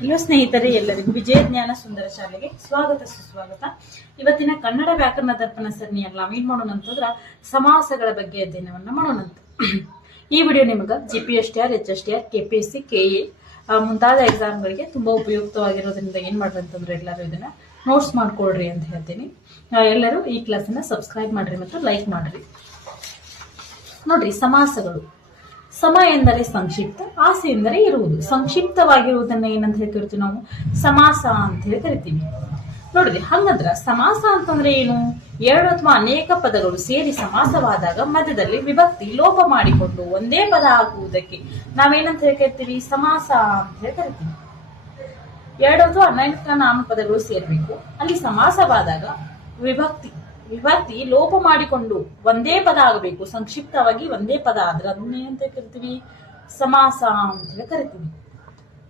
Hello ಸ್ನೇಹಿತರೆ, ಎಲ್ಲರಿಗೂ ವಿಜಯ ಜ್ಞಾನ ಸುಂದರ ಶಾಲೆಗೆ ಸ್ವಾಗತ ಸುಸ್ವಾಗತ. ಇವತ್ತಿನ ಕನ್ನಡ ವ್ಯಾಕರಣ ದರ್ಪಣ ಸರಣಿಯಲ್ಲಿ ನಾವೇನ್ ಮಾಡೋಣ ಅಂತಂದ್ರ ಸಮಾಸಗಳ ಬಗ್ಗೆ ಅಧ್ಯಯನವನ್ನ ಮಾಡೋಣಂತ. ಈ ವಿಡಿಯೋ ನಿಮಗ GPSTR, HSTR, KPSC, KA ಮುಂತಾದ ಎಕ್ಸಾಮ್ಗಳಿಗೆ ತುಂಬಾ ಉಪಯುಕ್ತವಾಗಿರೋದ್ರಿಂದ ಏನ್ ಮಾಡ್ರಿ ಅಂತಂದ್ರೆ ಎಲ್ಲರೂ ಇದನ್ನ ನೋಟ್ಸ್ ಮಾಡ್ಕೊಳ್ರಿ ಅಂತ ಹೇಳ್ತೀನಿ. ಎಲ್ಲರೂ ಈ ಕ್ಲಾಸ್ ಅನ್ನ ಸಬ್ಸ್ಕ್ರೈಬ್ ಮಾಡ್ರಿ ಮತ್ತು ಲೈಕ್ ಮಾಡ್ರಿ. ನೋಡ್ರಿ, ಸಮಾಸಗಳು. ಸಮ ಎಂದರೆ ಸಂಕ್ಷಿಪ್ತ, ಆಸೆ ಎಂದರೆ ಇರುವುದು. ಸಂಕ್ಷಿಪ್ತವಾಗಿರುವುದನ್ನ ಏನಂತ ಹೇಳಿ ಕರಿತೀವಿ ನಾವು? ಸಮಾಸ ಅಂತ ಹೇಳಿ ಕರಿತೀವಿ. ನೋಡ್ರಿ, ಹಂಗಂದ್ರ ಸಮಾಸ ಅಂತಂದ್ರೆ ಏನು? ಎರಡು ಅಥವಾ ಅನೇಕ ಪದಗಳು ಸೇರಿ ಸಮಾಸವಾದಾಗ ಮಧ್ಯದಲ್ಲಿ ವಿಭಕ್ತಿ ಲೋಪ ಮಾಡಿಕೊಂಡು ಒಂದೇ ಪದ ಆಗುವುದಕ್ಕೆ ನಾವೇನಂತ ಹೇಳಿ ಕರಿತೀವಿ? ಸಮಾಸ ಅಂತ ಹೇಳಿ ಕರಿತೀವಿ. ಎರಡು ಅಥವಾ ಅನೇಕ ನಾಮಪದಗಳು ಸೇರ್ಬೇಕು, ಅಲ್ಲಿ ಸಮಾಸವಾದಾಗ ವಿಭಕ್ತಿ ಲೋಪ ಮಾಡಿಕೊಂಡು ಒಂದೇ ಪದ ಆಗಬೇಕು. ಸಂಕ್ಷಿಪ್ತವಾಗಿ ಒಂದೇ ಪದ ಆದ್ರೆ ಅದನ್ನೇನಂತ ಕರಿತೀವಿ? ಸಮಾಸ ಅಂತ ಹೇಳಿ ಕರಿತೀವಿ.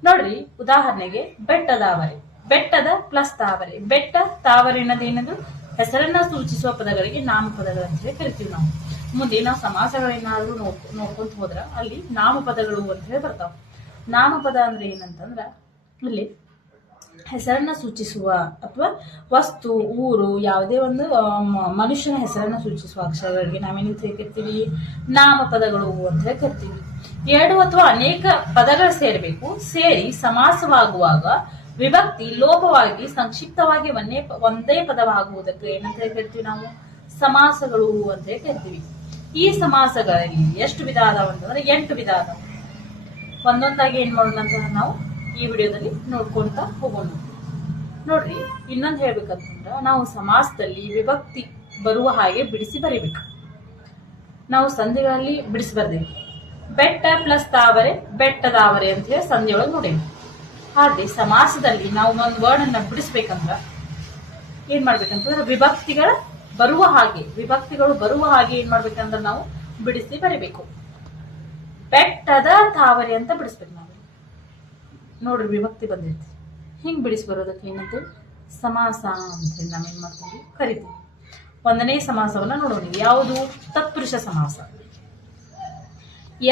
ನೋಡ್ರಿ, ಉದಾಹರಣೆಗೆ ಬೆಟ್ಟದಾವರೆ, ಬೆಟ್ಟದ ಪ್ಲಸ್ ತಾವರೆ. ಬೆಟ್ಟ ತಾವರೆ ಅನ್ನೋದೇನದು? ಹೆಸರನ್ನ ಸೂಚಿಸುವ ಪದಗಳಿಗೆ ನಾಮಪದಗಳಂತ ಹೇಳಿ ಕರಿತೀವಿ ನಾವು. ಮುಂದೆ ನಾವು ಸಮಾಸಗಳೇನಾದ್ರೂ ನೋಡ್ಕೊಂತ ಹೋದ್ರ ಅಲ್ಲಿ ನಾಮಪದಗಳು ಅಂತ ಹೇಳಿ ಬರ್ತಾವ. ನಾಮಪದ ಅಂದ್ರೆ ಏನಂತಂದ್ರ ಇಲ್ಲಿ ಹೆಸರನ್ನ ಸೂಚಿಸುವ ಅಥವಾ ವಸ್ತು, ಊರು, ಯಾವುದೇ ಒಂದು ಮನುಷ್ಯನ ಹೆಸರನ್ನ ಸೂಚಿಸುವ ಅಕ್ಷರಗಳಿಗೆ ನಾವೇನಂತ ಕರಿತೀವಿ? ನಾಮಪದಗಳು ಅಂತ ಹೇಳಿ ಕರಿತೀವಿ. ಎರಡು ಅಥವಾ ಅನೇಕ ಪದಗಳು ಸೇರಬೇಕು, ಸೇರಿ ಸಮಾಸವಾಗುವಾಗ ವಿಭಕ್ತಿ ಲೋಪವಾಗಿ ಸಂಕ್ಷಿಪ್ತವಾಗಿ ಒಂದೇ ಪದವಾಗುವುದಕ್ಕೆ ಏನಂತ ಕರಿತೀವಿ ನಾವು? ಸಮಾಸಗಳು ಅಂತ ಹೇಳಿ ಕರಿತೀವಿ. ಈ ಸಮಾಸಗಳಲ್ಲಿ ಎಷ್ಟು ವಿಧ ಅದಾವ ಅಂತಂದ್ರೆ 8 ವಿಧ ಅದಾವ. ಒಂದೊಂದಾಗಿ ಏನ್ ಮಾಡೋಣ ಅಂತ ನಾವು ಈ ವಿಡಿಯೋದಲ್ಲಿ ನೋಡ್ಕೊಂತ ಹೋಗೋಣ. ನೋಡ್ರಿ, ಇನ್ನೊಂದು ಹೇಳ್ಬೇಕಂತಂದ್ರ ನಾವು ಸಮಾಸದಲ್ಲಿ ವಿಭಕ್ತಿ ಬರುವ ಹಾಗೆ ಬಿಡಿಸಿ ಬರಿಬೇಕು. ನಾವು ಸಂಧಿಗಳಲ್ಲಿ ಬಿಡಿಸಿ ಬರ್ದೇವಿ. ಬೆಟ್ಟ ಪ್ಲಸ್ ತಾವರೆ, ಬೆಟ್ಟದಾವರೆ ಅಂತ ಹೇಳಿ ಸಂಧಿಯೊಳಗೆ ನೋಡೇವಿ. ಹಾಗೆ ಸಮಾಸದಲ್ಲಿ ನಾವು ಒಂದು ವರ್ಡ್ ಅನ್ನ ಬಿಡಿಸ್ಬೇಕಂದ್ರ ಏನ್ ಮಾಡ್ಬೇಕಂತಂದ್ರೆ ವಿಭಕ್ತಿಗಳು ಬರುವ ಹಾಗೆ ಏನ್ ಮಾಡ್ಬೇಕಂದ್ರ ನಾವು ಬಿಡಿಸಿ ಬರಿಬೇಕು. ಬೆಟ್ಟದ ತಾವರೆ ಅಂತ ಬಿಡಿಸ್ಬೇಕು ನಾವು. ನೋಡ್ರಿ, ವಿಭಕ್ತಿ ಬಂದೈತಿ. ಹಿಂಗ್ ಬಿಡಿಸಿ ಬರೋದಕ್ಕೆ ಏನಂತ ಸಮಾಸ ಅಂತ ಹೇಳಿ ನಾವೇನ್ ಮಾಡ್ತೀವಿ? ಕರಿತೀವಿ. ಒಂದನೇ ಸಮಾಸವನ್ನ ನೋಡೋಣ. ಯಾವುದು? ತತ್ಪುರುಷ ಸಮಾಸ.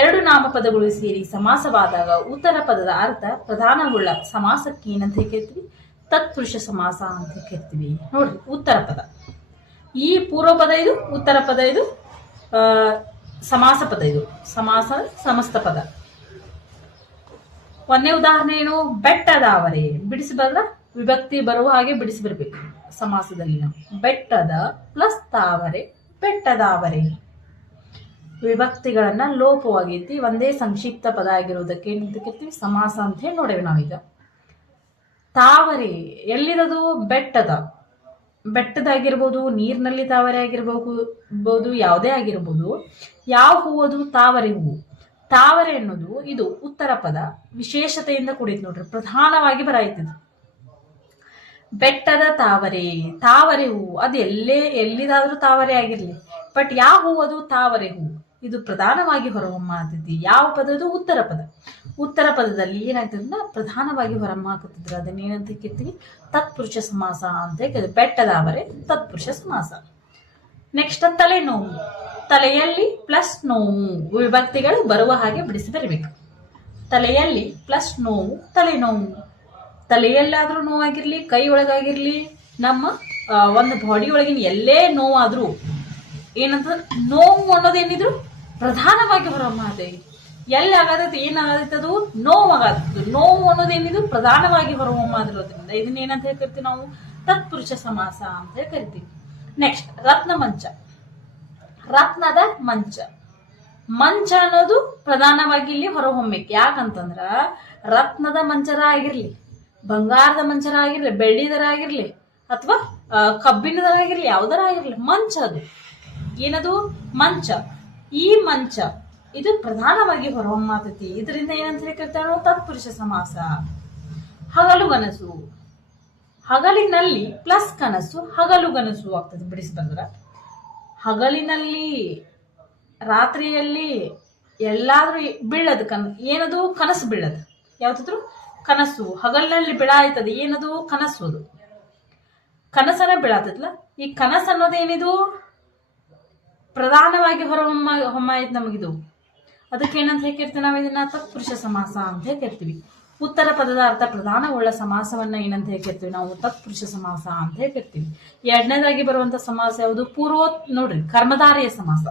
ಎರಡು ನಾಮಪದಗಳು ಸೇರಿ ಸಮಾಸವಾದಾಗ ಉತ್ತರ ಪದದ ಅರ್ಥ ಪ್ರಧಾನಗೊಳ್ಳ ಸಮಾಸಕ್ಕೆ ಏನಂತ ಕರಿತೀವಿ? ತತ್ಪುರುಷ ಸಮಾಸ ಅಂತ ಕರಿತೀವಿ. ನೋಡ್ರಿ, ಉತ್ತರ ಪದ ಈ ಪೂರ್ವ ಪದ ಇದು, ಉತ್ತರ ಪದ ಇದು, ಸಮಾಸ ಪದ ಇದು. ಸಮಾಸ ಸಮಸ್ತ ಪದ. ಒಂದೇ ಉದಾಹರಣೆ ಏನು? ಬೆಟ್ಟದಾವರೆ. ಬಿಡಿಸಿ ಬರೆದ ವಿಭಕ್ತಿ ಬರುವ ಹಾಗೆ ಬಿಡಿಸಿ ಬರಬೇಕು ಸಮಾಸದಲ್ಲಿ ನಾವು. ಬೆಟ್ಟದ ಪ್ಲಸ್ ತಾವರೆ, ಬೆಟ್ಟದಾವರೆ. ವಿಭಕ್ತಿಗಳನ್ನ ಲೋಪವಾಗೈತಿ, ಒಂದೇ ಸಂಕ್ಷಿಪ್ತ ಪದ ಆಗಿರುವುದಕ್ಕೆ ಏನಂತ ಕರಿತೀವಿ? ಸಮಾಸ ಅಂತ ಹೇಳಿ ನೋಡೇವೆ ನಾವೀಗ. ತಾವರೆ ಎಲ್ಲಿರೋದು? ಬೆಟ್ಟದಾಗಿರ್ಬೋದು, ನೀರಿನಲ್ಲಿ ತಾವರೆ ಆಗಿರ್ಬಹುದು, ಯಾವುದೇ ಆಗಿರ್ಬೋದು. ಯಾವ ಹೂವು ಅದು? ತಾವರೆ ಹೂವು. ತಾವರೆ ಅನ್ನೋದು ಇದು ಉತ್ತರ ಪದ, ವಿಶೇಷತೆಯಿಂದ ಕೂಡಿದ್ ನೋಡ್ರಿ, ಪ್ರಧಾನವಾಗಿ ಬರಾಯ್ತದ. ಬೆಟ್ಟದ ತಾವರೆ, ತಾವರೆ ಹೂವು. ಅದು ಎಲ್ಲಿದಾದ್ರೂ ತಾವರೆ ಆಗಿರ್ಲಿ, ಬಟ್ ಯಾವ ಹೂವು ಅದು? ತಾವರೆ ಹೂವು. ಇದು ಪ್ರಧಾನವಾಗಿ ಹೊರಹೊಮ್ಮ ಆಗ್ತೈತಿ. ಯಾವ ಪದ? ಅದು ಉತ್ತರ ಪದ. ಉತ್ತರ ಪದದಲ್ಲಿ ಏನಾಗ್ತದ? ಪ್ರಧಾನವಾಗಿ ಹೊರಹೊಮ್ಮ ಹಾಕತ್ತಿದ್ರ ಅದನ್ನ ಏನಂತ ಕರಿತೀವಿ? ತತ್ಪುರುಷ ಸಮಾಸ ಅಂತ ಕರಿತೀವಿ. ಬೆಟ್ಟದಾವರೆ ತತ್ಪುರುಷ ಸಮಾಸ. ನೆಕ್ಸ್ಟ್, ತಲೆನೋವು. ತಲೆಯಲ್ಲಿ ಪ್ಲಸ್ ನೋವು. ವಿಭಕ್ತಿಗಳು ಬರುವ ಹಾಗೆ ಬಿಡಿಸಿ ಬರಬೇಕು. ತಲೆಯಲ್ಲಿ ಪ್ಲಸ್ ನೋವು, ತಲೆನೋವು. ತಲೆಯಲ್ಲಾದ್ರೂ ನೋವಾಗಿರ್ಲಿ, ಕೈ ಒಳಗಾಗಿರ್ಲಿ, ನಮ್ಮ ಒಂದು ಬಾಡಿ ಒಳಗಿನ ಎಲ್ಲೇ ನೋವಾದ್ರೂ ಏನಂತ ನೋವು ಅನ್ನೋದೇನಿದ್ರು ಪ್ರಧಾನವಾಗಿ ಹೊರಹೊಮ್ಮದೆ. ಎಲ್ಲಿ ಆಗತೈತಿ? ಏನಾಗತೈತಿ? ಅದು ನೋವಾಗತ್ತು. ನೋವು ಅನ್ನೋದೇನಿದ್ರು ಪ್ರಧಾನವಾಗಿ ಹೊರಹೊಮ್ಮದಿರೋದ್ರಿಂದ ಇದನ್ನೇನಂತ ಹೇಳಿ ಕರಿತೀವಿ ನಾವು? ತತ್ಪುರುಷ ಸಮಾಸ ಅಂತ ಹೇಳಿ ಕರಿತೀವಿ. ನೆಕ್ಸ್ಟ್, ರತ್ನ ಮಂಚ. ರತ್ನದ ಮಂಚ. ಮಂಚ ಅನ್ನೋದು ಪ್ರಧಾನವಾಗಿ ಇಲ್ಲಿ ಹೊರಹೊಮ್ಮಕ್ಕೆ. ಯಾಕಂತಂದ್ರ ರತ್ನದ ಮಂಚರ ಆಗಿರ್ಲಿ, ಬಂಗಾರದ ಮಂಚರ ಆಗಿರ್ಲಿ, ಬೆಳ್ಳಿದರ ಆಗಿರ್ಲಿ, ಅಥವಾ ಕಬ್ಬಿಣದರ ಆಗಿರ್ಲಿ, ಯಾವ್ದರ ಆಗಿರ್ಲಿ, ಮಂಚ ಅದು ಏನದು? ಮಂಚ. ಈ ಮಂಚ ಇದು ಪ್ರಧಾನವಾಗಿ ಹೊರಹೊಮ್ಮತೈತಿ. ಇದರಿಂದ ಏನಂತ ಹೇಳ್ತಾರೆ? ತತ್ಪುರುಷ ಸಮಾಸ. ಹಗಲುಗನಸು. ಹಗಲಿನಲ್ಲಿ ಪ್ಲಸ್ ಕನಸು, ಹಗಲುಗನಸು ಆಗ್ತದೆ ಬಿಡಿಸಿ ಬಂದ್ರ. ಹಗಲಿನಲ್ಲಿ, ರಾತ್ರಿಯಲ್ಲಿ ಎಲ್ಲಾದ್ರೂ ಬೀಳದು ಏನದು? ಕನಸು ಬೀಳದು. ಯಾವ್ದಾದ್ರು ಕನಸು ಹಗಲಿನಲ್ಲಿ ಬೀಳಾಯ್ತದ. ಏನದು? ಕನಸು. ಅದು ಕನಸನ್ನ ಬೀಳಾತದಲ್ಲ. ಈ ಕನಸು ಅನ್ನೋದೇನಿದು? ಪ್ರಧಾನವಾಗಿ ಹೊಮ್ಮ ಆಯ್ತು ನಮಗಿದು. ಅದಕ್ಕೆ ಏನಂತ ಹೇಗಿರ್ತೀವಿ ನಾವು? ಇದನ್ನ ತತ್ಪುರುಷ ಸಮಾಸ ಅಂತ ಹೇಗಿರ್ತೀವಿ. ಉತ್ತರ ಪದದ ಅರ್ಥ ಪ್ರಧಾನವುಳ್ಳ ಸಮಾಸವನ್ನ ಏನಂತ ಹೇಳ್ತಿರ್ತೀವಿ ನಾವು ತತ್ಪುರುಷ ಸಮಾಸ ಅಂತ ಹೇಳ್ತಿರ್ತೀವಿ. ಎರಡನೇದಾಗಿ ಬರುವಂತ ಸಮಾಸ ಯಾವುದು? ನೋಡ್ರಿ, ಕರ್ಮಧಾರೆಯ ಸಮಾಸ.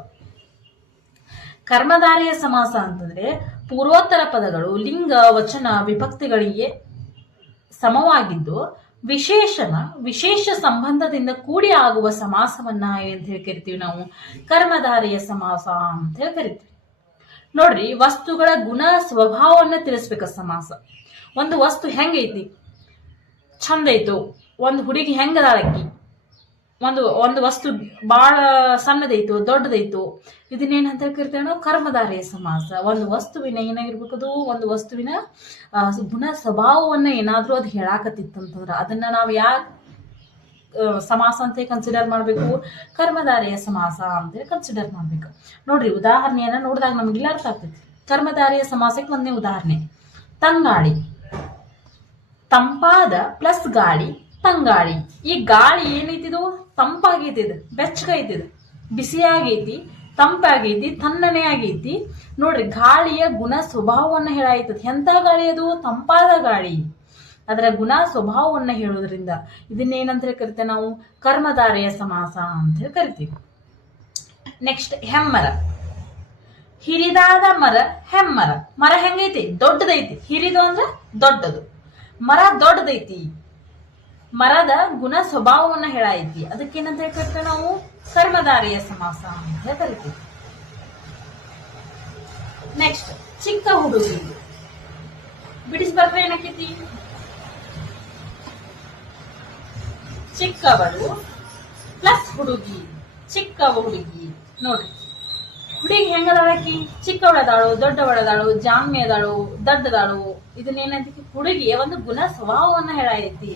ಕರ್ಮಧಾರೆಯ ಸಮಾಸ ಅಂತಂದ್ರೆ ಪೂರ್ವೋತ್ತರ ಪದಗಳು ಲಿಂಗ ವಚನ ವಿಭಕ್ತಿಗಳಿಗೆ ಸಮವಾಗಿದ್ದು ವಿಶೇಷ ಸಂಬಂಧದಿಂದ ಕೂಡಿ ಆಗುವ ಸಮಾಸವನ್ನ ಏನಂತ ಹೇಳಿ ಕರಿತೀವಿ ನಾವು? ಕರ್ಮಧಾರೆಯ ಸಮಾಸ ಅಂತ ಹೇಳಿ ಕರಿತೀವಿ. ನೋಡ್ರಿ, ವಸ್ತುಗಳ ಗುಣ ಸ್ವಭಾವವನ್ನ ತಿಳಿಸ್ಬೇಕ ಸಮಾಸ. ಒಂದು ವಸ್ತು ಹೆಂಗೈತಿ, ಚಂದ ಐತು. ಒಂದು ಹುಡುಗಿ ಹೆಂಗದಾಳಕ್ಕಿ, ಒಂದು ವಸ್ತು ಬಹಳ ಸಣ್ಣದೈತು ದೊಡ್ಡದೈತು, ಇದನ್ನೇನಂತ ಕರಿತೇವೆ ನಾವು? ಕರ್ಮಧಾರೆಯ ಸಮಾಸ. ಒಂದು ವಸ್ತುವಿನ ಏನಾಗಿರ್ಬೇಕದು, ಒಂದು ವಸ್ತುವಿನ ಗುಣ ಸ್ವಭಾವವನ್ನ ಏನಾದ್ರೂ ಅದು ಹೇಳಾಕತ್ತಿತ್ತಂತಂದ್ರ ಅದನ್ನ ನಾವು ಯಾಕೆ ಸಮಾಸ ಅಂತ ಕನ್ಸಿಡರ್ ಮಾಡ್ಬೇಕು? ಕರ್ಮಧಾರೆಯ ಸಮಾಸ ಅಂತ ಕನ್ಸಿಡರ್ ಮಾಡ್ಬೇಕು. ನೋಡ್ರಿ, ಉದಾಹರಣೆಯನ್ನ ನೋಡಿದಾಗ ನಮ್ಗೆಲ್ಲ ಅರ್ಥ ಆಗ್ತೈತಿ. ಕರ್ಮಧಾರೆಯ ಸಮಾಸಕ್ಕೆ ಒಂದೇ ಉದಾಹರಣೆ, ತಂಗಾಳಿ. ತಂಪಾದ ಪ್ಲಸ್ ಗಾಳಿ, ತಂಗಾಳಿ. ಈ ಗಾಳಿ ಏನೈತಿದು? ತಂಪಾಗೈತಿದು, ಬೆಚ್ಚಗೈತಿದು, ಬಿಸಿಯಾಗೈತಿ, ತಂಪಾಗೈತಿ, ತಣ್ಣನೆ ಆಗೈತಿ. ನೋಡ್ರಿ, ಗಾಳಿಯ ಗುಣ ಸ್ವಭಾವವನ್ನ ಹೇಳಾಯ್ತದ. ಎಂತ ಗಾಳಿ ಅದು? ತಂಪಾದ ಗಾಳಿ. ಅದರ ಗುಣ ಸ್ವಭಾವವನ್ನ ಹೇಳೋದ್ರಿಂದ ಇದನ್ನೇನಂತ ಹೇಳಿ ಕರಿತೇವೆ ನಾವು? ಕರ್ಮಧಾರೆಯ ಸಮಾಸ ಅಂತ ಹೇಳಿ ಕರಿತೀವಿ. ನೆಕ್ಸ್ಟ್, ಹೆಮ್ಮರ. ಹಿರಿದಾದ ಮರ ಹೆಮ್ಮರ. ಮರ ಹೆಂಗೈತಿ? ದೊಡ್ಡದೈತಿ. ಹಿರಿದು ಅಂದ್ರೆ ದೊಡ್ಡದು. ಮರ ದೊಡ್ಡದೈತಿ. ಮರದ ಗುಣ ಸ್ವಭಾವವನ್ನ ಹೇಳಾಯ್ತಿ. ಅದಕ್ಕೇನಂತ ಹೇಳಿ ಕರಿತೇವೆ ನಾವು? ಕರ್ಮಧಾರೆಯ ಸಮಾಸ ಅಂತ ಹೇಳಿ ಕರಿತೀವಿ. ನೆಕ್ಸ್ಟ್, ಚಿಕ್ಕ ಹುಡುಗಿ. ಬಿಡಿಸ್ಬರ್ರೆ ಏನಕ್ಕೈತಿ? ಚಿಕ್ಕವಳು ಪ್ಲಸ್ ಹುಡುಗಿ, ಚಿಕ್ಕವ ಹುಡುಗಿ. ನೋಡ್ರಿ, ಹುಡುಗಿ ಹೆಂಗದಾಳಕಿ? ಚಿಕ್ಕವಳದಾಳು, ದೊಡ್ಡವಳದಾಳು, ಜಾಮ್ಯ ಅದಾಳು, ದೊಡ್ಡದಾಳು. ಇದನ್ನೇನಂತ? ಹುಡುಗಿಯ ಒಂದು ಗುಣ ಸ್ವಭಾವವನ್ನ ಹೇಳಾಯ್ತಿ.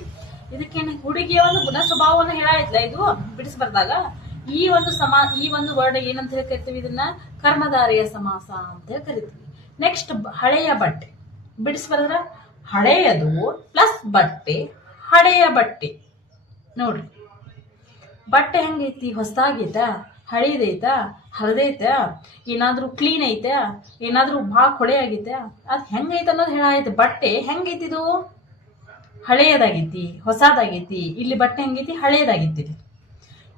ಇದಕ್ಕೇನ? ಹುಡುಗಿಯ ಒಂದು ಗುಣ ಸ್ವಭಾವವನ್ನ ಹೇಳಾಯ್ತಲ್ಲ ಇದು ಬಿಡಿಸ್ಬರ್ದಾಗ ಈ ಒಂದು ವರ್ಡ್ ಏನಂತ ಹೇಳಿ ಕರಿತೀವಿ? ಇದನ್ನ ಕರ್ಮಧಾರೆಯ ಸಮಾಸ ಅಂತ ಹೇಳಿ ಕರಿತೀವಿ. ನೆಕ್ಸ್ಟ್, ಹಳೆಯ ಬಟ್ಟೆ. ಬಿಡಿಸ್ಬರ್ದ್ರ ಹಳೆಯದು ಪ್ಲಸ್ ಬಟ್ಟೆ, ಹಳೆಯ ಬಟ್ಟೆ. ನೋಡ್ರಿ, ಬಟ್ಟೆ ಹೆಂಗೈತಿ? ಹೊಸದಾಗೈತಾ, ಹಳಿದೈತಾ, ಹರಿದೈತಾ, ಏನಾದ್ರೂ ಕ್ಲೀನ್ ಐತೆ, ಏನಾದ್ರೂ ಭಾಳ ಕೊಳೆ ಆಗೈತೆ, ಅದ್ ಹೆಂಗೈತೆ ಅನ್ನೋದು ಹೇಳಾಯ್ತು. ಬಟ್ಟೆ ಹೆಂಗೈತಿದು? ಹಳೆಯದಾಗೈತಿ, ಹೊಸದಾಗೈತಿ. ಇಲ್ಲಿ ಬಟ್ಟೆ ಹೆಂಗೈತಿ? ಹಳೆಯದಾಗೈತಿ.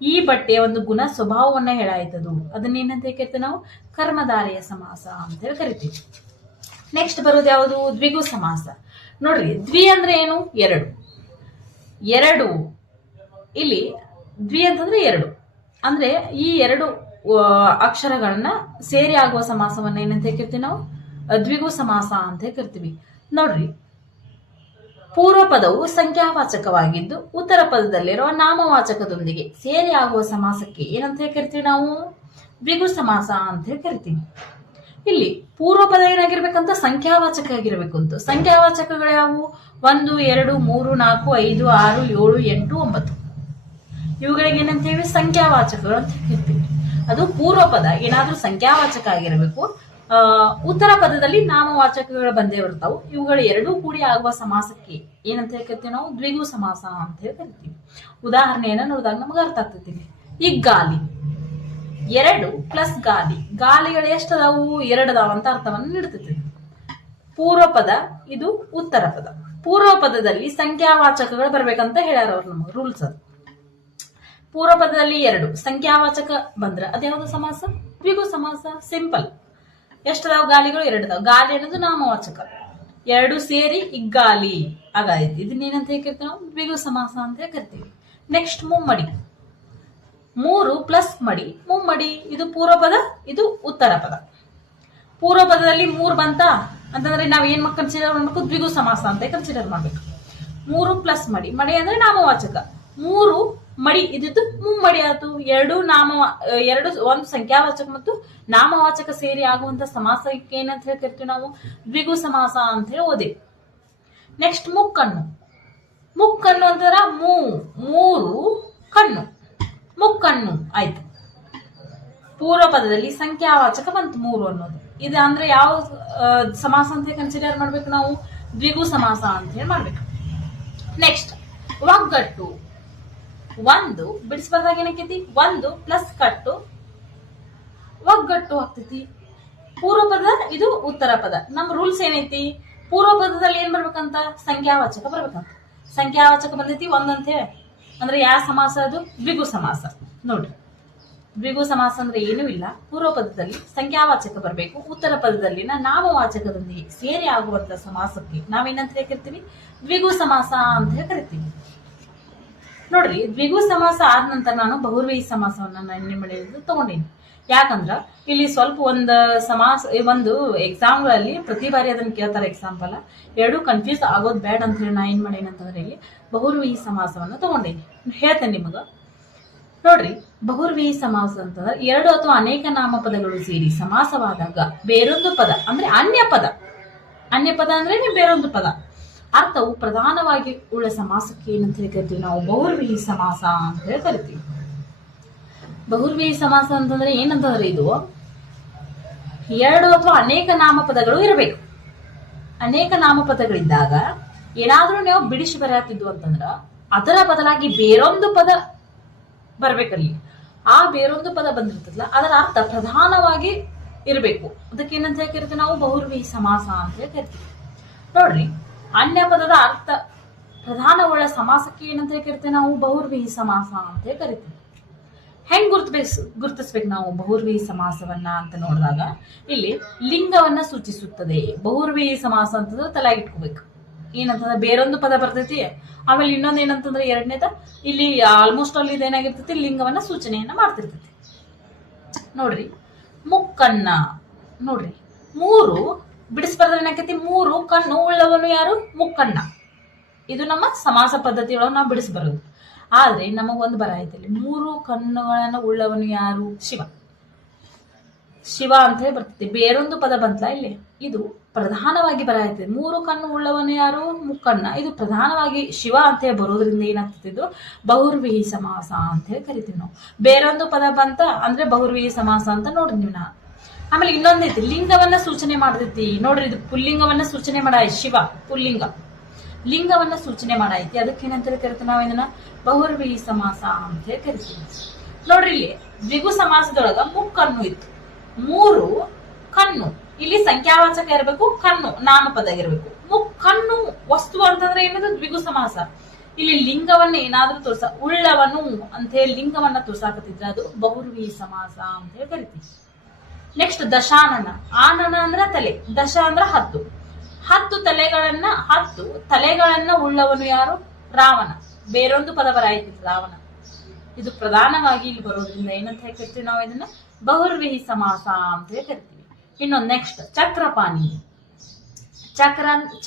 ಈ ಬಟ್ಟೆಯ ಒಂದು ಗುಣ ಸ್ವಭಾವವನ್ನ ಹೇಳಾಯ್ತದು. ಅದನ್ನೇನಂತ ಕರಿತೀವಿ ನಾವು? ಕರ್ಮಧಾರೆಯ ಸಮಾಸ ಅಂತ ಹೇಳಿ ಕರಿತೀವಿ. ನೆಕ್ಸ್ಟ್ ಬರೋದು ಯಾವುದು? ದ್ವಿಗು ಸಮಾಸ. ನೋಡ್ರಿ, ದ್ವಿ ಅಂದ್ರೆ ಏನು? ಎರಡು. ಎರಡು, ಇಲ್ಲಿ ದ್ವಿ ಅಂತಂದ್ರೆ ಎರಡು. ಅಂದ್ರೆ ಈ ಎರಡು ಅಕ್ಷರಗಳನ್ನ ಸೇರಿ ಆಗುವ ಸಮಾಸವನ್ನ ಏನಂತ ಕರಿತೀವಿ ನಾವು? ದ್ವಿಗು ಸಮಾಸ ಅಂತ ಕರಿತೀವಿ. ನೋಡ್ರಿ, ಪೂರ್ವ ಪದವು ಸಂಖ್ಯಾವಾಚಕವಾಗಿದ್ದು ಉತ್ತರ ಪದದಲ್ಲಿರುವ ನಾಮವಾಚಕದೊಂದಿಗೆ ಸೇರಿ ಆಗುವ ಸಮಾಸಕ್ಕೆ ಏನಂತ ಕರಿತೀವಿ ನಾವು? ದ್ವಿಗು ಸಮಾಸ ಅಂತ ಕರಿತೀವಿ. ಇಲ್ಲಿ ಪೂರ್ವ ಪದ ಏನಾಗಿರ್ಬೇಕಂತ? ಸಂಖ್ಯಾವಾಚಕ ಆಗಿರ್ಬೇಕು ಅಂತ. ಸಂಖ್ಯಾವಾಚಕಗಳು ಯಾವುವು? 1, 2, 3, 4, 5, 6, 7, 8, 9. ಇವುಗಳಿಗೆ ಏನಂತೇವಿ? ಸಂಖ್ಯಾವಾಚಕಗಳು ಅಂತ ಹೇಳ್ತೀವಿ. ಅದು ಪೂರ್ವ ಪದ ಏನಾದ್ರೂ ಸಂಖ್ಯಾವಾಚಕ ಆಗಿರಬೇಕು. ಉತ್ತರ ಪದದಲ್ಲಿ ನಾಮವಾಚಕಗಳು ಬಂದೇ ಬರ್ತಾವು. ಇವುಗಳು ಎರಡೂ ಕೂಡಿ ಆಗುವ ಸಮಾಸಕ್ಕೆ ಏನಂತ ಹೇಳ್ತೀವಿ ನಾವು? ದ್ವಿಗು ಸಮಾಸ ಅಂತ ಹೇಳಿ ಕರಿತೀವಿ. ಉದಾಹರಣೆಯನ್ನ ನೋಡಿದಾಗ ನಮ್ಗೆ ಅರ್ಥ ಆಗ್ತೈತಿ. ಈಗ ಗಾಲಿ, ಎರಡು ಪ್ಲಸ್ ಗಾಲಿ. ಗಾಲಿಗಳು ಎಷ್ಟದಾವು? ಎರಡದಾವ ಅಂತ ಅರ್ಥವನ್ನು ನೀಡ್ತೈತಿ. ಪೂರ್ವ ಪದ, ಇದು ಉತ್ತರ ಪದ. ಪೂರ್ವ ಪದದಲ್ಲಿ ಸಂಖ್ಯಾವಾಚಕಗಳು ಬರ್ಬೇಕಂತ ಹೇಳ್ಯಾರ ಅವ್ರು ನಮಗೆ ರೂಲ್ಸ್. ಅದು ಪೂರ್ವ ಪದದಲ್ಲಿ ಎರಡು ಸಂಖ್ಯಾವಾಚಕ ಬಂದ್ರ ಅದ್ಯಾವುದು ಸಮಾಸ? ದ್ವಿಗು ಸಮಾಸ. ಸಿಂಪಲ್. ಎಷ್ಟದಾವ ಗಾಲಿಗಳು? ಎರಡದಾವ. ಗಾಲಿ ಅನ್ನೋದು ನಾಮವಾಚಕ. ಎರಡು ಸೇರಿ ಇಗ್ಗಾಲಿ ಆಗಾಯ್ತು. ಇದನ್ನೇನಂತ ಹೇಳ್ತೀವಿ ನಾವು? ದ್ವಿಗು ಸಮಾಸ ಅಂತ ಕರಿತೀವಿ. ನೆಕ್ಸ್ಟ್, ಮುಮ್ಮಡಿ. 3 ಪ್ಲಸ್ ಮಡಿ, ಮುಮ್ಮಡಿ. ಇದು ಪೂರ್ವ ಪದ, ಇದು ಉತ್ತರ ಪದ. ಪೂರ್ವ ಪದದಲ್ಲಿ 3 ಬಂತ ಅಂತಂದ್ರೆ ನಾವ್ ಏನ್ ಕನ್ಸಿಡರ್ ಮಾಡ್ಬೇಕು? ದ್ವಿಗು ಸಮಾಸ ಅಂತ ಕನ್ಸಿಡರ್ ಮಾಡ್ಬೇಕು. 3 ಪ್ಲಸ್ ಮಡಿ. ಮಡಿ ಅಂದ್ರೆ ನಾಮವಾಚಕ. 3 ಮಡಿ ಇದ್ದು ಮುಮ್ಮಡಿ ಆಯ್ತು. ಒಂದು ಸಂಖ್ಯಾವಾಚಕ ಮತ್ತು ನಾಮವಾಚಕ ಸೇರಿ ಆಗುವಂತ ಸಮಾಸಕ್ಕೆ ಏನಂತ ಹೇಳಿ ಕರಿತೀವಿ ನಾವು? ದ್ವಿಗು ಸಮಾಸ ಅಂತ ಹೇಳಿ ಓದಿ. ನೆಕ್ಸ್ಟ್, ಮುಕ್ಕಣ್ಣು. ಮುಕ್ಕಣ್ಣು ಅಂತಂದ್ರ 3 ಕಣ್ಣು, ಮುಕ್ಕಣ್ಣು ಆಯ್ತು. ಪೂರ್ವ ಪದದಲ್ಲಿ ಸಂಖ್ಯಾವಾಚಕ ಬಂತು 3 ಅನ್ನೋದು. ಇದು ಅಂದ್ರೆ ಯಾವ ಸಮಾಸ ಅಂತ ಕನ್ಸಿಡರ್ ಮಾಡ್ಬೇಕು ನಾವು? ದ್ವಿಗು ಸಮಾಸ ಅಂತ ಹೇಳಿ ಮಾಡ್ಬೇಕು. ನೆಕ್ಸ್ಟ್, ಒಗ್ಗಟ್ಟು. 1 ಬಿಡಿಸ್ಬರ್ದಾಗ ಏನಕ್ಕೈತಿ? 1 ಪ್ಲಸ್ ಕಟ್ಟು, ಒಗ್ಗಟ್ಟು ಆಗ್ತೈತಿ. ಪೂರ್ವ ಪದ, ಇದು ಉತ್ತರ ಪದ. ನಮ್ಮ ರೂಲ್ಸ್ ಏನೈತಿ? ಪೂರ್ವ ಪದದಲ್ಲಿ ಏನ್ ಬರ್ಬೇಕಂತ ಸಂಖ್ಯಾವಾಚಕ ಬರ್ಬೇಕಂತ. ಸಂಖ್ಯಾವಾಚಕ ಬಂದೈತಿ ಒಂದಂತ ಹೇಳಿ ಅಂದ್ರೆ ಯಾವ ಸಮಾಸ ಅದು? ದ್ವಿಗು ಸಮಾಸ. ನೋಡ್ರಿ, ದ್ವಿಗು ಸಮಾಸ ಅಂದ್ರೆ ಏನೂ ಇಲ್ಲ. ಪೂರ್ವ ಪದದಲ್ಲಿ ಸಂಖ್ಯಾವಾಚಕ ಬರಬೇಕು, ಉತ್ತರ ಪದದಲ್ಲಿನ ನಾಮವಾಚಕದೊಂದಿಗೆ ಸೇರಿ ಆಗುವಂತ ಸಮಾಸಕ್ಕೆ ನಾವೇನಂತ ಕರಿತೀವಿ? ದ್ವಿಗು ಸಮಾಸ ಅಂತ ಹೇಳಿ ಕರಿತೀವಿ. ನೋಡ್ರಿ, ದ್ವಿಗು ಸಮಾಸ ಆದ ನಂತರ ನಾನು ಬಹುರ್ವೀಹಿ ಸಮಾಸವನ್ನ ನಿಮ್ಮ ತಗೊಂಡೀನಿ. ಯಾಕಂದ್ರ ಇಲ್ಲಿ ಸ್ವಲ್ಪ ಒಂದು ಎಕ್ಸಾಮ್ಗಳಲ್ಲಿ ಪ್ರತಿ ಬಾರಿ ಅದನ್ನ ಕೇಳ್ತಾರೆ ಎಕ್ಸಾಂಪಲ್. ಎರಡು ಕನ್ಫ್ಯೂಸ್ ಆಗೋದ್ ಬೇಡ ಅಂತ ಹೇಳಿ ನಾ ಏನ್ ಮಾಡೇನಿ ಅಂತಂದ್ರೆ ಇಲ್ಲಿ ಬಹುರ್ವೀಹಿ ಸಮಾಸವನ್ನ ತಗೊಂಡೇನಿ. ಹೇಳ್ತೇನೆ ನಿಮಗ. ನೋಡ್ರಿ, ಬಹುರ್ವೀಹಿ ಸಮಾಸ ಅಂತಂದ್ರೆ ಎರಡು ಅಥವಾ ಅನೇಕ ನಾಮಪದಗಳು ಸೇರಿ ಸಮಾಸವಾದಾಗ ಬೇರೊಂದು ಪದ ಅಂದ್ರೆ ಅನ್ಯ ಪದ ಅಂದ್ರೆ ಬೇರೊಂದು ಪದ ಅರ್ಥವು ಪ್ರಧಾನವಾಗಿ ಉಳ್ಳ ಸಮಾಸಕ್ಕೆ ಏನಂತ ಹೇಳಿ ಕರಿತೀವಿ ನಾವು? ಬಹುರ್ವೀಹಿ ಸಮಾಸ ಅಂತ ಹೇಳಿ ಕರಿತೀವಿ. ಬಹುರ್ವೀಹಿ ಸಮಾಸ ಅಂತಂದ್ರೆ ಏನಂತಂದ್ರೆ ಇದು ಎರಡು ಅಥವಾ ಅನೇಕ ನಾಮಪದಗಳು ಇರಬೇಕು. ಅನೇಕ ನಾಮಪದಗಳಿದ್ದಾಗ ಏನಾದ್ರೂ ನೀವು ಬಿಡಿಸಿ ಬರೆಯತ್ತಿದ್ವು ಅಂತಂದ್ರ ಅದರ ಬದಲಾಗಿ ಬೇರೊಂದು ಪದ ಬರ್ಬೇಕಲ್ಲಿ. ಆ ಬೇರೊಂದು ಪದ ಬಂದಿರ್ತದಲ್ಲ ಅದರ ಅರ್ಥ ಪ್ರಧಾನವಾಗಿ ಇರಬೇಕು. ಅದಕ್ಕೆ ಏನಂತ ಹೇಳಿ ಕರಿತೀವಿ ನಾವು? ಬಹುರ್ವೀಹಿ ಸಮಾಸ ಅಂತ ಹೇಳಿ ಕರಿತೀವಿ. ನೋಡ್ರಿ, ಅನ್ಯ ಪದದ ಅರ್ಥ ಪ್ರಧಾನವುಳ್ಳ ಸಮಾಸಕ್ಕೆ ಏನಂತ ಹೇಳಿ ಕರಿತೀವಿ ನಾವು? ಬಹುರ್ವೀಹಿ ಸಮಾಸ ಅಂತ ಹೇಳಿ ಕರಿತೀವಿ. ಹೆಂಗ್ ಗುರುತಿಸ್ಬೇಕು ನಾವು ಬಹುರ್ವೀಹಿ ಸಮಾಸವನ್ನ ಅಂತ ನೋಡಿದಾಗ ಇಲ್ಲಿ ಲಿಂಗವನ್ನ ಸೂಚಿಸುತ್ತದೆ. ಬಹುರ್ವೀಹಿ ಸಮಾಸ ಅಂತಂದ್ರೆ ತಲೆಗಿಟ್ಕೋಬೇಕು. ಏನಂತಂದ್ರೆ ಬೇರೊಂದು ಪದ ಬರ್ತೈತಿ, ಆಮೇಲೆ ಇನ್ನೊಂದ್ ಏನಂತಂದ್ರೆ ಎರಡನೇದ ಇಲ್ಲಿ ಆಲ್ಮೋಸ್ಟ್ ಅಲ್ಲಿ ಇದೇನಾಗಿರ್ತೈತಿ? ಲಿಂಗವನ್ನ ಸೂಚನೆಯನ್ನ ಮಾಡ್ತಿರ್ತೈತಿ. ನೋಡ್ರಿ, ಮುಕ್ಕಣ್ಣ. ನೋಡ್ರಿ, ಮೂರು ಬಿಡಿಸ್ಬಾರ್ದ್ರೆ ಏನಾಕೈತಿ? ಮೂರು ಕಣ್ಣು ಉಳ್ಳವನು ಯಾರು? ಮುಕ್ಕಣ್ಣ. ಇದು ನಮ್ಮ ಸಮಾಸ ಪದ್ಧತಿಯೊಳಗೆ ನಾವು ಬಿಡಿಸ್ಬಾರದು. ಆದ್ರೆ ನಮಗೊಂದು ಬರ ಐತಿ, ಮೂರು ಕಣ್ಣುಗಳನ್ನು ಉಳ್ಳವನು ಯಾರು? ಶಿವ ಅಂತ ಹೇಳಿ ಬರ್ತೈತಿ. ಬೇರೊಂದು ಪದ ಬಂತಲ್ಲ ಇಲ್ಲಿ, ಇದು ಪ್ರಧಾನವಾಗಿ ಬರ ಐತಿ. ಮೂರು ಕಣ್ಣು ಉಳ್ಳವನು ಯಾರು? ಮುಕ್ಕಣ್ಣ. ಇದು ಪ್ರಧಾನವಾಗಿ ಶಿವ ಅಂತ ಹೇಳಿ ಬರೋದ್ರಿಂದ ಏನಾಗ್ತಿದ್ದು? ಬಹುರ್ವೀಹಿ ಸಮಾಸ ಅಂತ ಹೇಳಿ ಕರಿತೀವಿ ನಾವು. ಬೇರೊಂದು ಪದ ಬಂತ ಅಂದ್ರೆ ಬಹುರ್ವೀಹಿ ಸಮಾಸ ಅಂತ ನೋಡ್ರಿ ನೀವು. ಆಮೇಲೆ ಇನ್ನೊಂದೈತಿ, ಲಿಂಗವನ್ನ ಸೂಚನೆ ಮಾಡ್ತೈತಿ. ನೋಡ್ರಿ, ಇದು ಪುಲ್ಲಿಂಗವನ್ನ ಸೂಚನೆ ಮಾಡಾಯ್ತು. ಶಿವ ಪುಲ್ಲಿಂಗ, ಲಿಂಗವನ್ನ ಸೂಚನೆ ಮಾಡಾಯ್ತಿ. ಅದಕ್ಕೆ ಏನಂತ ಕರಿತೀವಿ ನಾವು? ಇದನ್ನ ಬಹುರ್ವೀಹಿ ಸಮಾಸ ಅಂತ ಹೇಳಿ ಕರಿತೀವಿ. ನೋಡ್ರಿ, ಇಲ್ಲಿ ದ್ವಿಗು ಸಮಾಸದೊಳಗ ಮುಕ್ಕಣ್ಣು ಇತ್ತು. ಮೂರು ಕಣ್ಣು, ಇಲ್ಲಿ ಸಂಖ್ಯಾವಾಚಕ ಇರಬೇಕು, ಕಣ್ಣು ನಾಮಪದ ಇರಬೇಕು. ಮುಕ್ಕಣ್ಣು ವಸ್ತು ಅಂತಂದ್ರೆ ಏನದು? ದ್ವಿಗು ಸಮಾಸ. ಇಲ್ಲಿ ಲಿಂಗವನ್ನ ಏನಾದ್ರೂ ಉಳ್ಳವನು ಅಂತ ಹೇಳಿ ಲಿಂಗವನ್ನ ತೋರ್ಸಾಕತ್ತಿದ್ರೆ ಅದು ಬಹುರ್ವೀಹಿ ಸಮಾಸ ಅಂತ ಹೇಳಿ ಕರಿತೀವಿ. ನೆಕ್ಸ್ಟ್ ದಶಾನನ. ಆನನ ಅಂದ್ರ ತಲೆ, ದಶ ಅಂದ್ರ 10. 10 ತಲೆಗಳನ್ನ ಉಳ್ಳವನು ಯಾರು? ರಾವಣ. ಬೇರೊಂದು ಪದ ಬರಾಯ್ತು ರಾವಣ. ಇದು ಪ್ರಧಾನವಾಗಿ ಇಲ್ಲಿ ಬರೋದ್ರಿಂದ ಏನಂತ ಹೇಳಿ ಕರಿತೀವಿ ನಾವು? ಇದನ್ನ ಬಹುರ್ವೀಹಿ ಸಮಾಸ ಅಂತ ಹೇಳಿ ಕರಿತೀವಿ. ಇನ್ನೊಂದು ನೆಕ್ಸ್ಟ್ ಚಕ್ರಪಾಣಿ.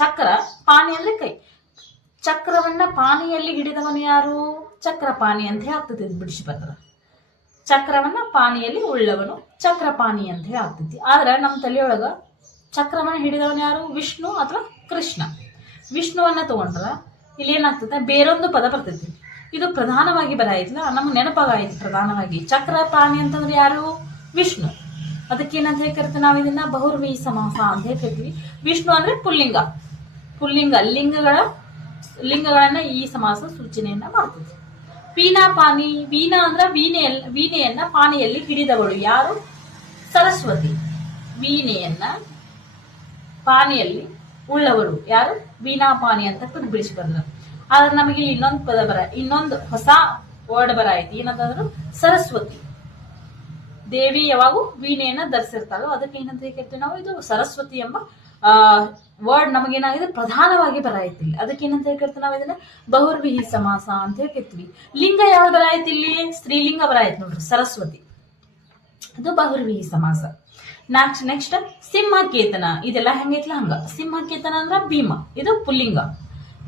ಚಕ್ರ ಪಾಣಿ ಅಂದ್ರೆ ಕೈ. ಚಕ್ರವನ್ನ ಪಾಣಿಯಲ್ಲಿ ಹಿಡಿದವನು ಯಾರು? ಚಕ್ರಪಾಣಿ ಅಂತ ಹೇಳಿ ಆಗ್ತದೆ. ಇದು ಬಿಡಿಸಿ ಬರ್ತಾರ. ಚಕ್ರವನ್ನ ಪಾಣಿಯಲ್ಲಿ ಉಳ್ಳವನು ಚಕ್ರಪಾಣಿ ಅಂತ ಹೇಳಿ ಆಗ್ತೈತಿ. ಆದ್ರೆ ನಮ್ಮ ತಲೆಯೊಳಗ ಚಕ್ರವನ್ನ ಹಿಡಿದವನು ಯಾರು? ವಿಷ್ಣು ಅಥವಾ ಕೃಷ್ಣ. ವಿಷ್ಣುವನ್ನ ತಗೊಂಡ್ರ ಇಲ್ಲಿ ಏನಾಗ್ತದೆ? ಬೇರೊಂದು ಪದ ಬರ್ತೈತಿ. ಇದು ಪ್ರಧಾನವಾಗಿ ಬರಾಯ್ತಲ್ಲ, ನಮ್ಗೆ ನೆನಪಾಗಾಯ್ತು. ಪ್ರಧಾನವಾಗಿ ಚಕ್ರಪಾಣಿ ಅಂತಂದ್ರೆ ಯಾರು? ವಿಷ್ಣು. ಅದಕ್ಕೇನಂತ ಹೇಳಿ ಕರಿತೀವಿ ನಾವು? ಇದನ್ನ ಬಹುರ್ವೀಹಿ ಸಮಾಸ ಅಂತ ಹೇಳಿ ಕರಿತೀವಿ. ವಿಷ್ಣು ಅಂದ್ರೆ ಪುಲ್ಲಿಂಗ. ಲಿಂಗಗಳನ್ನ ಈ ಸಮಾಸ ಸೂಚನೆಯನ್ನ ಮಾಡ್ತದೆ. ವೀಣಾಪಾನಿ. ವೀಣಾ ಅಂದ್ರ ವೀಣೆಯನ್ನ ಪಾಣಿಯಲ್ಲಿ ಹಿಡಿದವಳು ಯಾರು? ಸರಸ್ವತಿ. ವೀಣೆಯನ್ನ ಪಾಣಿಯಲ್ಲಿ ಉಳ್ಳವಳು ಯಾರು? ವೀಣಾಪಾನಿ ಅಂತ ಬಿಡಿಸಿ ಬಂದ್ರು. ಆದ್ರೆ ನಮಗೆ ಇನ್ನೊಂದು ಹೊಸ ವರ್ಡ್ ಬರ ಐತಿ. ಏನಂತಂದ್ರು? ಸರಸ್ವತಿ. ದೇವಿ ಯಾವಾಗೂ ವೀಣೆಯನ್ನ ಧರಿಸಿರ್ತಾಳೋ ಅದಕ್ಕೆ ಏನಂತ ಹೇಳ್ತೀವಿ ನಾವು? ಇದು ಸರಸ್ವತಿ ಎಂಬ ವರ್ಡ್ ನಮಗೇನಾಗಿದೆ? ಪ್ರಧಾನವಾಗಿ ಬರ ಐತಿ. ಅದಕ್ಕೆ ಏನಂತ ಹೇಳ್ತೀವಿ ನಾವು? ಇದನ್ನ ಬಹುರ್ವೀಹಿ ಸಮಾಸ ಅಂತ ಹೇಳ್ತೀವಿ. ಲಿಂಗ ಯಾವ್ದು ಬರ ಐತಿ? ಇಲ್ಲಿ ಸ್ತ್ರೀಲಿಂಗ ಬರ ಐತಿ ನೋಡ್ರಿ, ಸರಸ್ವತಿ. ಅದು ಬಹುರ್ವೀಹಿ ಸಮಾಸ. ನೆಕ್ಸ್ಟ್ ಸಿಂಹಕೇತನ. ಇದೆಲ್ಲ ಹೆಂಗೈತ್ಲ ಹಂಗ. ಸಿಂಹಕೇತನ ಅಂದ್ರ ಭೀಮ. ಇದು ಪುಲ್ಲಿಂಗ.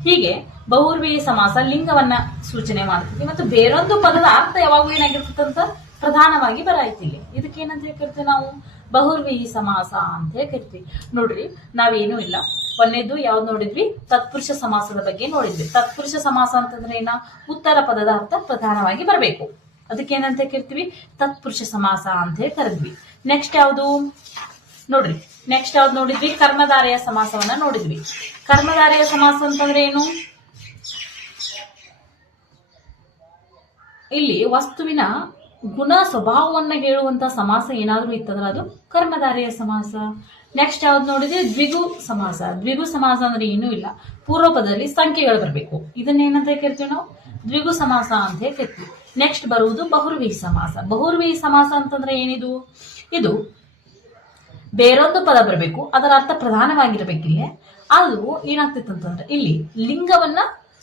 ಹೀಗೆ ಬಹುರ್ವೀಹಿ ಸಮಾಸ ಲಿಂಗವನ್ನ ಸೂಚನೆ ಮಾಡ್ತೀವಿ. ಮತ್ತು ಬೇರೊಂದು ಪದದ ಅರ್ಥ ಯಾವಾಗೂ ಏನಾಗಿರ್ತದಂತ? ಪ್ರಧಾನವಾಗಿ ಬರಾಯ್ತಿಲ್ಲಿ. ಇದಕ್ಕೆ ಏನಂತ ಹೇಳ್ತೀವಿ ನಾವು? ಬಹುರ್ವೀಹಿ ಸಮಾಸ ಅಂತ ಹೇಳ್ತೀವಿ. ನೋಡ್ರಿ, ನಾವೇನು ಇಲ್ಲ, ಒಂದೇದು ಯಾವ್ದು ನೋಡಿದ್ವಿ? ತತ್ಪುರುಷ ಸಮಾಸದ ಬಗ್ಗೆ ನೋಡಿದ್ವಿ. ತತ್ಪುರುಷ ಸಮಾಸ ಅಂತಂದ್ರೆ ಏನ? ಉತ್ತರ ಪದದ ಅರ್ಥ ಪ್ರಧಾನವಾಗಿ ಬರಬೇಕು. ಅದಕ್ಕೆ ಏನಂತ ಕೇಳ್ತೀವಿ? ತತ್ಪುರುಷ ಸಮಾಸ ಅಂತ ಹೇಳಿ ಕರೆದ್ವಿ. ನೆಕ್ಸ್ಟ್ ಯಾವ್ದು ನೋಡ್ರಿ? ನೆಕ್ಸ್ಟ್ ಯಾವ್ದು ನೋಡಿದ್ವಿ? ಕರ್ಮಧಾರೆಯ ಸಮಾಸವನ್ನ ನೋಡಿದ್ವಿ. ಕರ್ಮಧಾರೆಯ ಸಮಾಸ ಅಂತಂದ್ರೆ ಏನು? ಇಲ್ಲಿ ವಸ್ತುವಿನ ಗುಣ ಸ್ವಭಾವವನ್ನ ಹೇಳುವಂತ ಸಮಾಸ ಏನಾದ್ರೂ ಇತ್ತಂದ್ರೆ ಅದು ಕರ್ಮಧಾರೆಯ ಸಮಾಸ. ನೆಕ್ಸ್ಟ್ ಯಾವ್ದು ನೋಡಿದ್ರೆ ದ್ವಿಗು ಸಮಾಸ. ದ್ವಿಗು ಸಮಾಸ ಅಂದ್ರೆ ಏನೂ ಇಲ್ಲ, ಪೂರ್ವಪದದಲ್ಲಿ ಸಂಖ್ಯೆಗಳು ಬರಬೇಕು. ಇದನ್ನೇನಂತ ಕರಿತೀವಿ ನಾವು? ದ್ವಿಗು ಸಮಾಸ ಅಂತ ಕರಿತೀವಿ. ನೆಕ್ಸ್ಟ್ ಬರುವುದು ಬಹುರ್ವಿ ಸಮಾಸ. ಬಹುರ್ವಿ ಸಮಾಸ ಅಂತಂದ್ರೆ ಏನಿದು? ಇದು ಬೇರೊಂದು ಪದ ಬರಬೇಕು, ಅದರ ಅರ್ಥ ಪ್ರಧಾನವಾಗಿರ್ಬೇಕಿಲ್ಲ. ಅದು ಏನಾಗ್ತಿತ್ತು ಅಂತಂದ್ರೆ ಇಲ್ಲಿ ಲಿಂಗವನ್ನ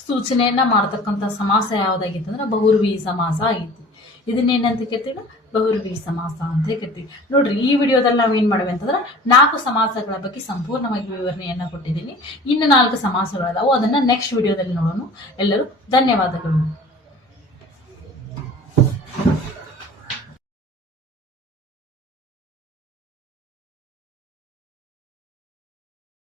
ಸೂಚನೆಯನ್ನ ಮಾಡತಕ್ಕಂತ ಸಮಾಸ ಯಾವ್ದಾಗಿತ್ತಂದ್ರೆ ಬಹುರ್ವಿ ಸಮಾಸ ಆಗಿತ್ತು. ಇದನ್ನೇನಂತ ಕರಿತೀವಿ? ಬಹುರ್ವಿ ಸಮಾಸ ಅಂತ ಕರಿತೀವಿ. ನೋಡ್ರಿ, ಈ ವಿಡಿಯೋದಲ್ಲಿ ನಾವೇನ್ ಮಾಡ್ವಿ ಅಂತಂದ್ರೆ 4 ಸಮಾಸಗಳ ಬಗ್ಗೆ ಸಂಪೂರ್ಣವಾಗಿ ವಿವರಣೆಯನ್ನ ಕೊಟ್ಟಿದ್ದೀನಿ. ಇನ್ನು 4 ಸಮಾಸಗಳದಾವು, ಅದನ್ನ ನೆಕ್ಸ್ಟ್ ವಿಡಿಯೋದಲ್ಲಿ ನೋಡೋಣ. ಎಲ್ಲರೂ ಧನ್ಯವಾದಗಳು.